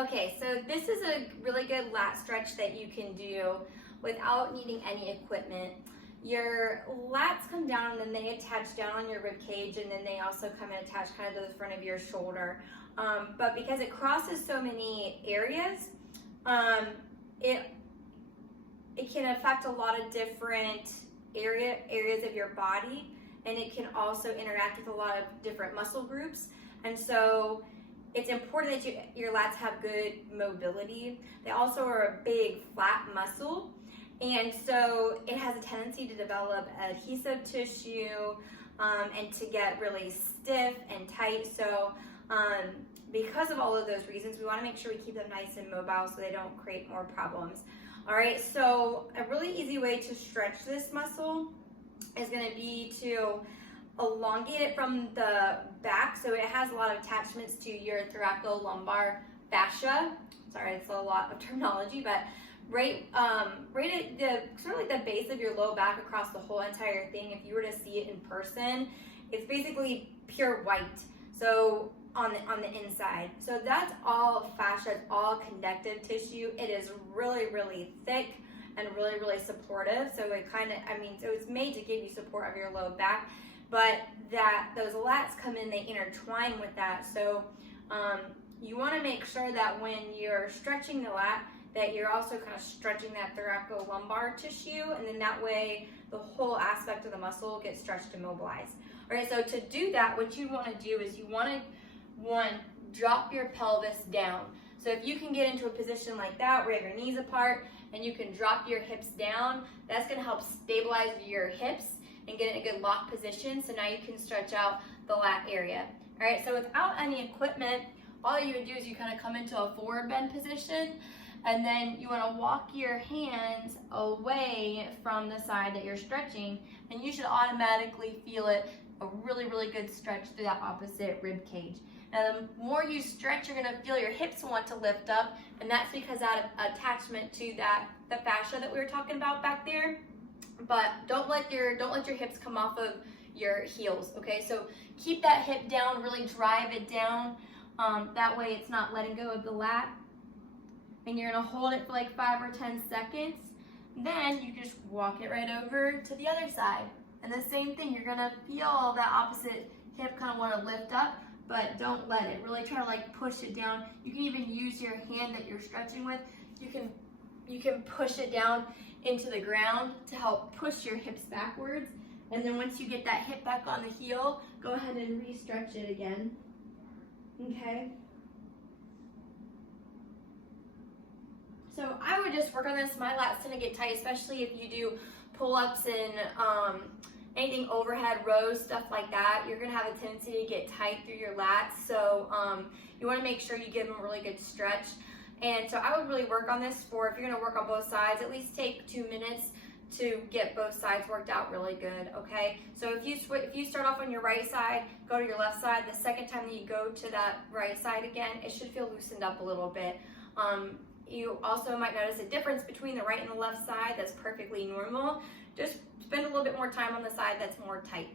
Okay, so this is a really good lat stretch that you can do without needing any equipment. Your lats come down and then they attach down on your rib cage, and then they also come and attach kind of to the front of your shoulder. But because it crosses so many areas, it can affect a lot of different areas of your body, and it can also interact with a lot of different muscle groups. And so it's important that your lats have good mobility. They also are a big flat muscle, and so it has a tendency to develop adhesive tissue and to get really stiff and tight. So because of all of those reasons, we want to make sure we keep them nice and mobile so they don't create more problems. All right, so a really easy way to stretch this muscle is going to be to elongate it from the back, so it has a lot of attachments to your thoracolumbar fascia. Sorry, it's a lot of terminology, but right at the sort of like the base of your low back across the whole entire thing. If you were to see it in person, it's basically pure white. So on the inside, so that's all fascia, it's all connective tissue. It is really thick and really supportive. So it kind of, so it's made to give you support of your low back. But those lats come in, they intertwine with that. So you want to make sure that when you're stretching the lat, that you're also kind of stretching that thoracolumbar tissue, and then that way the whole aspect of the muscle gets stretched and mobilized. All right, so to do that, what you want to do is you want to, one, drop your pelvis down. So if you can get into a position like that where you have your knees apart and you can drop your hips down, that's going to help stabilize your hips and get in a good lock position. So now you can stretch out the lat area. All right, so without any equipment, all you would do is you kind of come into a forward bend position, and then you want to walk your hands away from the side that you're stretching, and you should automatically feel it, a really good stretch through that opposite rib cage. Now the more you stretch, you're going to feel your hips want to lift up, and that's because that attachment to the fascia that we were talking about back there. But don't let your hips come off of your heels, okay? So keep that hip down, really drive it down. That way it's not letting go of the lat. And you're gonna hold it for like 5 or 10 seconds. Then you just walk it right over to the other side. And the same thing, you're gonna feel that opposite hip kind of wanna lift up, but don't let it. Really try to like push it down. You can even use your hand that you're stretching with. You can push it down into the ground to help push your hips backwards. And then once you get that hip back on the heel, go ahead and re-stretch it again. Okay? So I would just work on this. My lats tend to get tight, especially if you do pull-ups and anything overhead rows, stuff like that. You're gonna have a tendency to get tight through your lats. So you wanna make sure you give them a really good stretch. And so I would really work on this for, if you're gonna work on both sides, at least take 2 minutes to get both sides worked out really good, okay? So if you start off on your right side, go to your left side, the second time that you go to that right side again, it should feel loosened up a little bit. You also might notice a difference between the right and the left side. That's perfectly normal. Just spend a little bit more time on the side that's more tight.